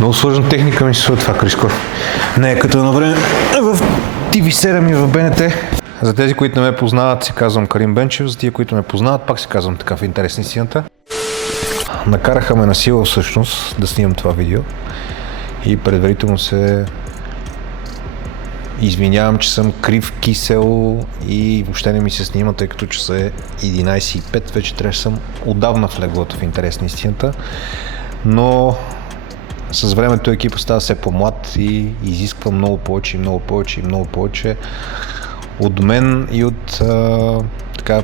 Много сложна техника ми се случва това, Криско. Не е като едно време в TV7 и в БНТ. За тези, които не ме познават, се казвам Карим Бенчев. За тези, които ме познават, пак се казвам така в интерес на истината. Накараха ме на сила всъщност да снимам това видео. И предварително се извинявам, че съм крив, кисел и въобще не ми се снима, тъй като часа е 11:05. Вече трябваше съм отдавна в леглото в интерес на истината. Но с времето екипа става все по-млад и изисква много повече, и много повече, и много повече от мен и от така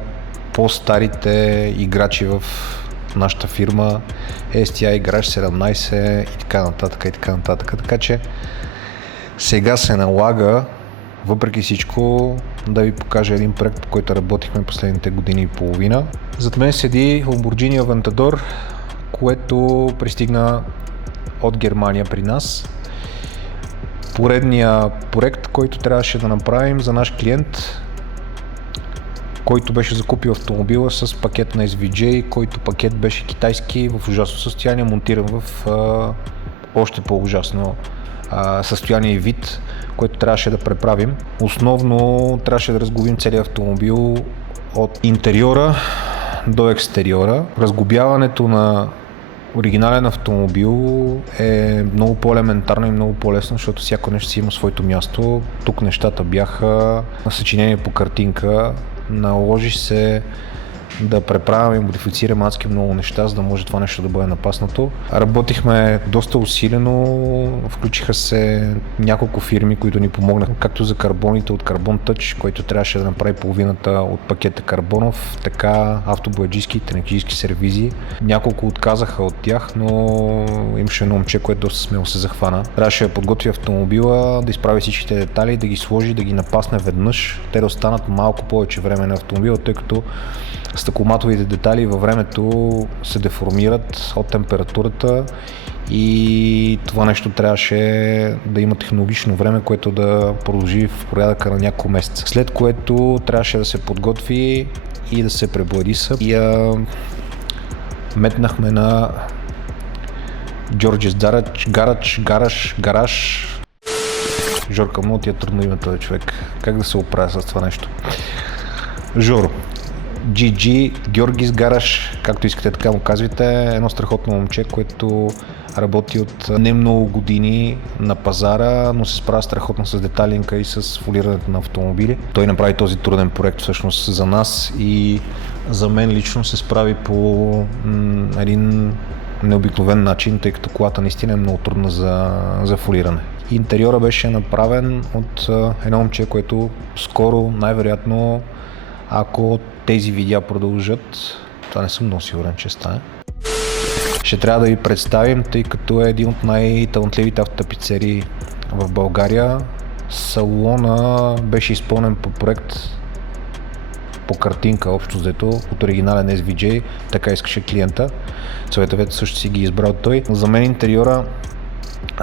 по-старите играчи в нашата фирма, STI играч 17 и така нататък, и така нататък. Така че сега се налага, въпреки всичко, да ви покажа един проект, по който работихме последните години и половина. Зад мен седи Lamborghini Aventador, което пристигна от Германия при нас. Поредния проект, който трябваше да направим за наш клиент, който беше закупил автомобила с пакет на SVJ, който пакет беше китайски, в ужасно състояние, монтиран в още по-ужасно състояние и вид, който трябваше да преправим. Основно трябваше да разглобим целият автомобил от интериора до екстериора. Разглобяването на оригинален автомобил е много по-елементарно и много по-лесно, защото всяко нещо си има своето място. Тук нещата бяха съчинени по картинка. Наложи се да преправяме и модифицираме адски много неща, за да може това нещо да бъде напаснато. Работихме доста усилено, включиха се няколко фирми, които ни помогнаха, както за карбоните от Carbon Touch, който трябваше да направи половината от пакета карбонов, така автобояджийски и тенекджийски сервизи. Няколко отказаха от тях, но имаше едно момче, което доста смело се захвана. Трябваше да подготви автомобила, да изправи всичките детайли, да ги сложи, да ги напасне веднъж. Те да останат малко повече време на автомобила, тъй като стъкломатовите детайли във времето се деформират от температурата и това нещо трябваше да има технологично време, което да продължи в порядъка на няколко месеца. След което трябваше да се подготви и да се пребладиса. И метнахме на George's Garage. Жорка, много ти е трудно името, човек. Как да се оправя с това нещо? Жоро. GG, Георгис Гараж, както искате така му казвате, едно страхотно момче, което работи от не много години на пазара, но се справя страхотно с детайлинка и с фолирането на автомобили. Той направи този труден проект всъщност за нас и за мен лично се справи по един необикновен начин, тъй като колата наистина е много трудна за фолиране. Интериора беше направен от едно момче, което скоро, най-вероятно, ако тези видеа продължат, това не съм много сигурен, че стане, ще трябва да ви представим, тъй като е един от най-талантливите автотапицери в България. Салона беше изпълнен по проект, по картинка, общо взето, от оригинален SVJ, така искаше клиента. Цветовете също си ги избрал той. За мен интериора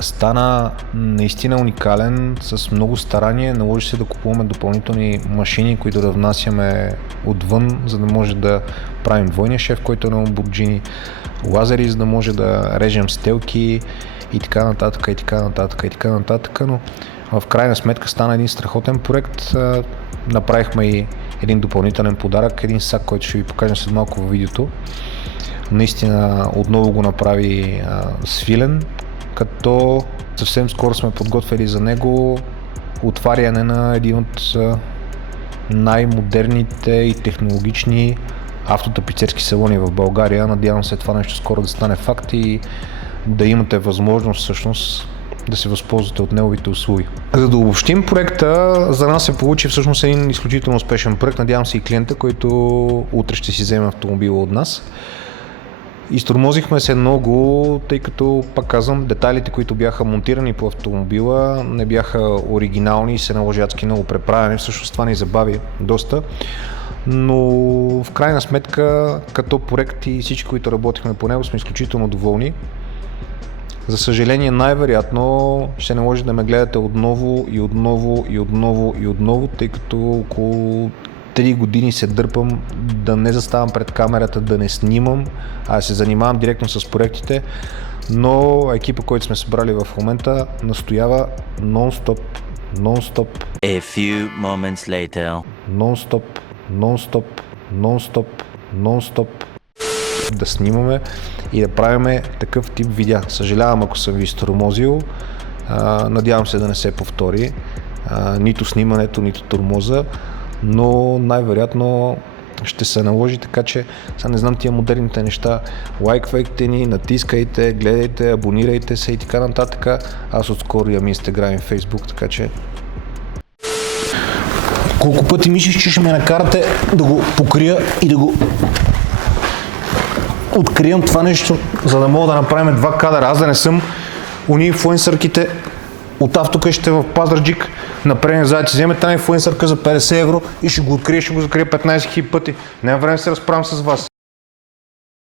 стана наистина уникален, с много старание. Наложи се да купуваме допълнителни машини, които да внасяме отвън, за да може да правим двойния шеф, който е на Lamborghini, лазери, за да може да режем стелки и така нататък, и така нататък, и така нататък. Но в крайна сметка стана един страхотен проект. Направихме и един допълнителен подарък, един сак, който ще ви покажем след малко във видеото. Наистина отново го направи Свилен, като съвсем скоро сме подготвили за него отваряне на един от най-модерните и технологични автотапицерски салони в България. Надявам се това нещо скоро да стане факт и да имате възможност всъщност да се възползвате от неговите услуги. За да обобщим проекта, за нас се получи всъщност един изключително успешен проект. Надявам се и клиента, който утре ще си вземе автомобила от нас. Изтормозихме се много, тъй като, пак казвам, детайлите, които бяха монтирани по автомобила, не бяха оригинални и се наложи адски много преправяне. Всъщност това ни забави доста. Но в крайна сметка, като проект и всички, които работихме по него, сме изключително доволни. За съжаление, най-вероятно ще наложи да ме гледате отново, тъй като около 3 години се дърпам да не заставам пред камерата, да не снимам, а се занимавам директно с проектите, но екипа, който сме събрали в момента, настоява нон-стоп, A few moments later. нон-стоп да снимаме и да правиме такъв тип видеа. Съжалявам, ако съм ви стормозил, надявам се да не се повтори нито снимането, нито тормоза, но най-вероятно ще се наложи, така че сега не знам тия модерните неща. Лайквайте ни, натискайте, гледайте, абонирайте се и така нататък. Аз отскоро имам Instagram и Facebook, така че колко пъти мислиш, че ще ме накарате да го покрия и да го открием това нещо, за да мога да направим 2 кадъра. Аз да не съм уни инфлуенсърките от автокъщите в Пазарджик, напред назад, си вземе тази инфлуенсърка за 50 евро и ще го открие, ще го закрие 15 000 пъти. Няма време да се разправям с вас.